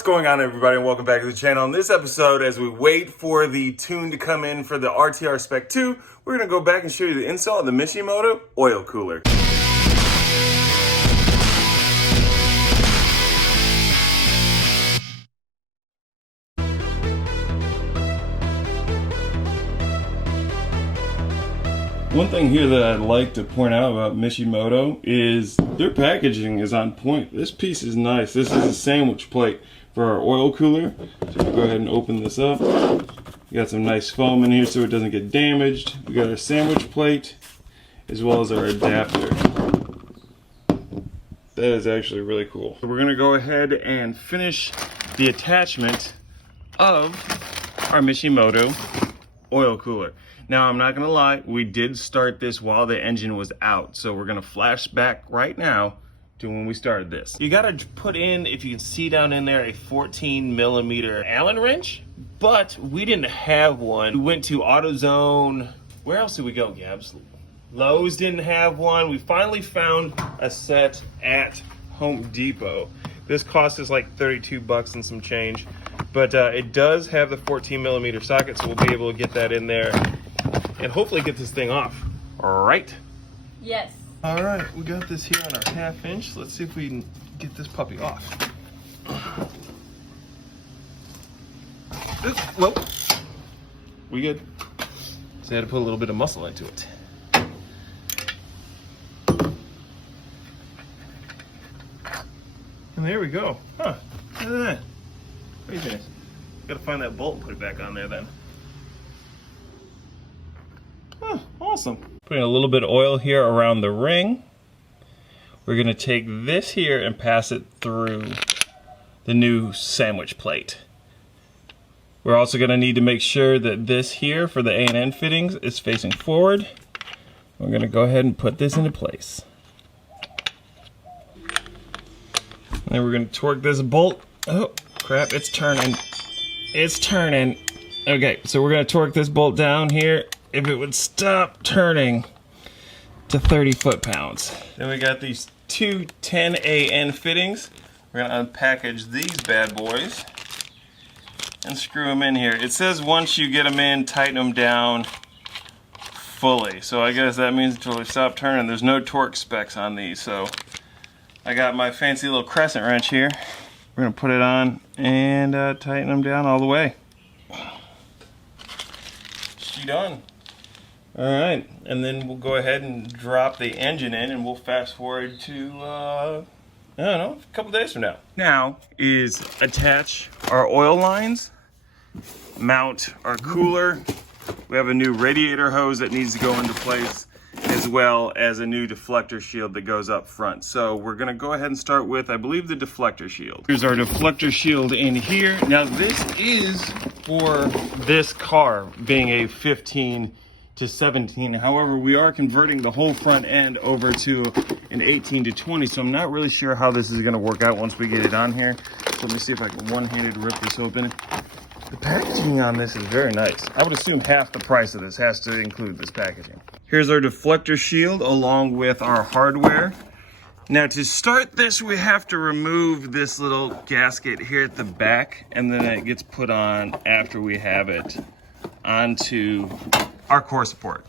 What's going on, everybody, and welcome back to the channel. In this episode, as we wait for the tune to come in for the RTR Spec 2, we're going to go back and show you the install of the Mishimoto oil cooler. One thing here that I'd like to point out about Mishimoto is their packaging is on point. This piece is nice. This is a sandwich plate for our oil cooler. So we'll go ahead and open this up. We got some nice foam in here so it doesn't get damaged. We got our sandwich plate as well as our adapter. That is actually really cool. So we're gonna go ahead and finish the attachment of our Mishimoto oil cooler. Now, I'm not gonna lie, we did start this while the engine was out, so we're gonna flash back right now to when we started this. You gotta put in, if you can see down in there, a 14mm Allen wrench, but we didn't have one. We went to AutoZone. Where else did we go, Gabs? Lowe's didn't have one. We finally found a set at Home Depot. This cost us like 32 bucks and some change, but it does have the 14mm socket, so we'll be able to get that in there and hopefully get this thing off. All right? Yes. All right, we got this here on our 1/2 inch. Let's see if we can get this puppy off. Whoa. We good? So I had to put a little bit of muscle into it. And there we go. Huh, look at that. Craziness. Gotta find that bolt and put it back on there then. Huh, awesome. Putting a little bit of oil here around the ring. We're gonna take this here and pass it through the new sandwich plate. We're also gonna need to make sure that this here for the A&N fittings is facing forward. We're gonna go ahead and put this into place. And then we're gonna torque this bolt. Oh, crap, it's turning. It's turning. Okay, so we're gonna torque this bolt down here. If it would stop turning to 30 foot-pounds. Then we got these two 10AN fittings. We're gonna unpackage these bad boys and screw them in here. It says once you get them in, tighten them down fully. So I guess that means until they stop turning. There's no torque specs on these, so I got my fancy little crescent wrench here. We're gonna put it on and tighten them down all the way. She done. All right, and then we'll go ahead and drop the engine in and we'll fast forward to, I don't know, a couple days from now. Now is attach our oil lines, mount our cooler. We have a new radiator hose that needs to go into place, as well as a new deflector shield that goes up front. So we're gonna go ahead and start with, I believe, the deflector shield. Here's our deflector shield in here. Now this is for this car being a 15 to 17. However, we are converting the whole front end over to an 18 to 20, so I'm not really sure how this is gonna work out once we get it on here. So let me see if I can one-handed rip this open. The packaging on this is very nice. I would assume half the price of this has to include this packaging. Here's our deflector shield along with our hardware. Now to start this, we have to remove this little gasket here at the back, and then it gets put on after we have it onto our core support.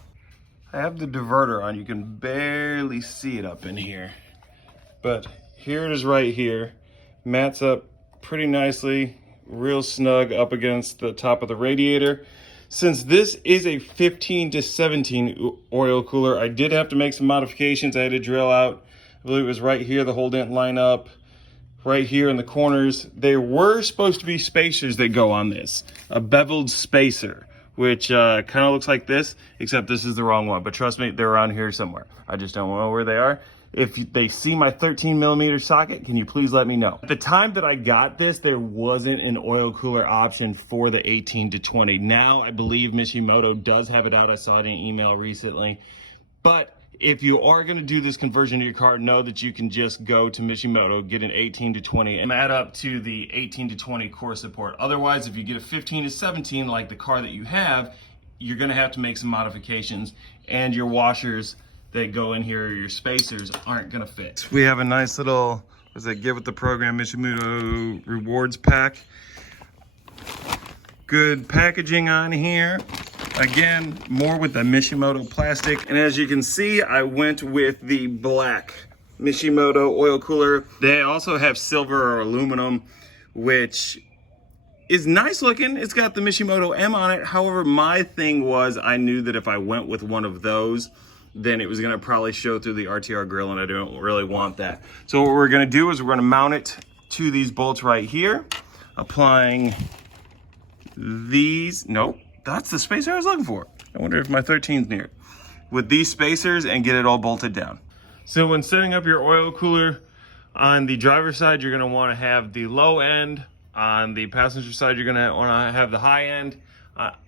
I have the diverter on. You can barely see it up in here, but here it is right here. Mats up pretty nicely, real snug up against the top of the radiator. Since this is a 15 to 17 oil cooler, I did have to make some modifications. I had to drill out, I believe it was right here, the hole didn't line up. Right here in the corners, there were supposed to be spacers that go on this. A beveled spacer, which kind of looks like this, except this is the wrong one. But trust me, they're around here somewhere. I just don't know where they are. If they see my 13mm socket, can you please let me know? At the time that I got this, there wasn't an oil cooler option for the 18 to 20. Now, I believe Mishimoto does have it out. I saw it in an email recently. But if you are gonna do this conversion to your car, know that you can just go to Mishimoto, get an 18 to 20, and add up to the 18 to 20 core support. Otherwise, if you get a 15 to 17, like the car that you have, you're gonna have to make some modifications, and your washers that go in here, your spacers, aren't gonna fit. We have a nice little was a Get With The Program Mishimoto Rewards Pack. Good packaging on here. Again, more with the Mishimoto plastic. And as you can see, I went with the black Mishimoto oil cooler. They also have silver or aluminum, which is nice looking. It's got the Mishimoto M on it. However, my thing was I knew that if I went with one of those, then it was gonna probably show through the RTR grill, and I don't really want that. So what we're gonna do is we're gonna mount it to these bolts right here, applying these, nope, that's the spacer I was looking for. I wonder if my 13's near it. With these spacers and get it all bolted down. So when setting up your oil cooler, on the driver's side, you're gonna wanna have the low end. On the passenger side, you're gonna wanna have the high end.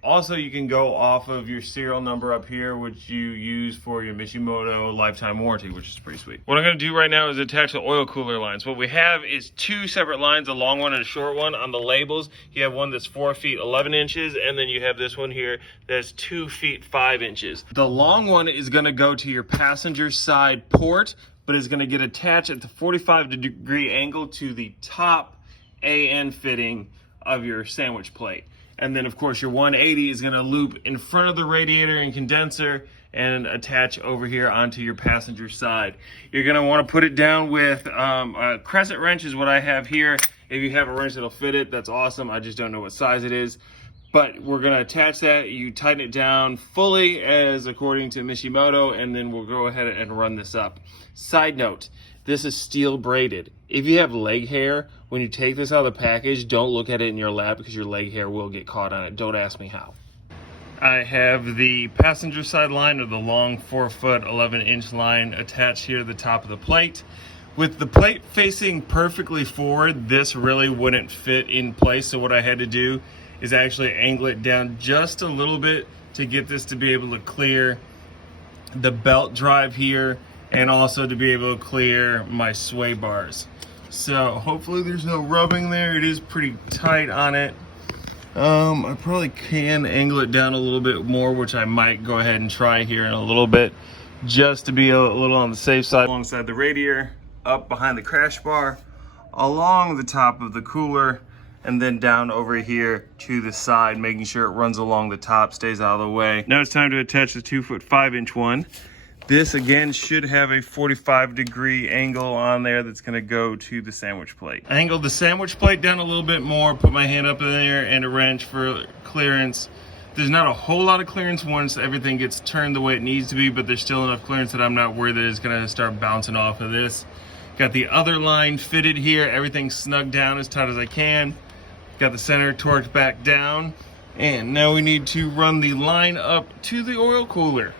Also, you can go off of your serial number up here, which you use for your Mishimoto lifetime warranty, which is pretty sweet. What I'm gonna do right now is attach the oil cooler lines. What we have is two separate lines, a long one and a short one. On the labels, you have one that's 4 feet 11 inches, and then you have this one here that's 2 feet 5 inches. The long one is gonna go to your passenger side port, but is gonna get attached at the 45-degree angle to the top AN fitting of your sandwich plate. And then of course your 180 is gonna loop in front of the radiator and condenser and attach over here onto your passenger side. You're gonna wanna put it down with a crescent wrench is what I have here. If you have a wrench that'll fit it, that's awesome. I just don't know what size it is. But we're gonna attach that, you tighten it down fully as according to Mishimoto, and then we'll go ahead and run this up. Side note, this is steel braided. If you have leg hair, when you take this out of the package, don't look at it in your lap because your leg hair will get caught on it. Don't ask me how. I have the passenger side line of the long 4 foot 11 inch line attached here to the top of the plate. With the plate facing perfectly forward, this really wouldn't fit in place. So what I had to do is actually angle it down just a little bit to get this to be able to clear the belt drive here, and also to be able to clear my sway bars. So hopefully there's no rubbing there. It is pretty tight on it. I probably can angle it down a little bit more, which I might go ahead and try here in a little bit, just to be a little on the safe side. Alongside the radiator, up behind the crash bar, along the top of the cooler, and then down over here to the side, making sure it runs along the top, stays out of the way. Now it's time to attach the 2 foot 5 inch one. This again should have a 45-degree angle on there that's gonna go to the sandwich plate. I angled the sandwich plate down a little bit more, put my hand up in there and a wrench for clearance. There's not a whole lot of clearance once everything gets turned the way it needs to be, but there's still enough clearance that I'm not worried that it's gonna start bouncing off of this. Got the other line fitted here, everything snugged down as tight as I can. Got the center torqued back down. And now we need to run the line up to the oil cooler.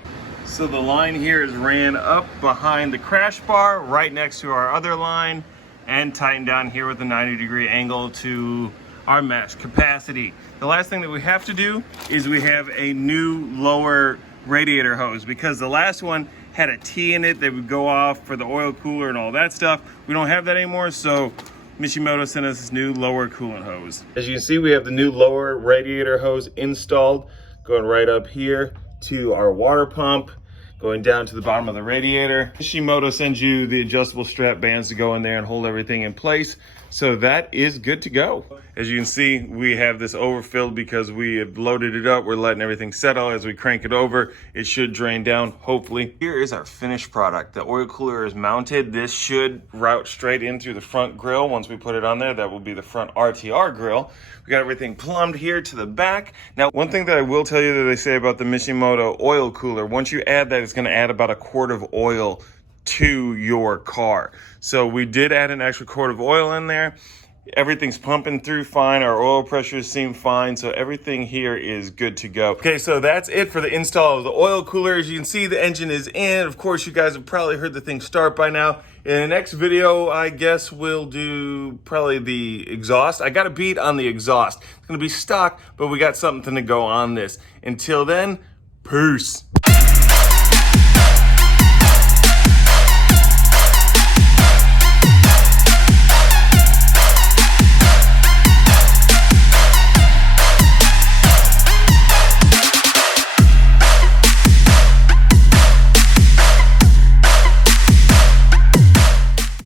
So the line here is ran up behind the crash bar, right next to our other line, and tightened down here with a 90-degree angle to our mesh capacity. The last thing that we have to do is we have a new lower radiator hose, because the last one had a T in it that would go off for the oil cooler and all that stuff. We don't have that anymore, so Mishimoto sent us this new lower coolant hose. As you can see, we have the new lower radiator hose installed, going right up here to our water pump, going down to the bottom of the radiator. Mishimoto sends you the adjustable strap bands to go in there and hold everything in place. So that is good to go. As you can see, we have this overfilled because we have loaded it up. We're letting everything settle. As we crank it over, it should drain down, hopefully. Here is our finished product. The oil cooler is mounted. This should route straight in through the front grill. Once we put it on there, that will be the front RTR grill. We got everything plumbed here to the back. Now, one thing that I will tell you that they say about the Mishimoto oil cooler, once you add that, it's gonna add about a quart of oil to your car. So we did add an extra quart of oil in there. Everything's pumping through fine. Our oil pressures seem fine. So everything here is good to go. Okay, so that's it for the install of the oil cooler. As you can see, the engine is in. Of course, you guys have probably heard the thing start by now. In the next video, I guess we'll do probably the exhaust. I got a beat on the exhaust. It's gonna be stock, but we got something to go on this. Until then, peace.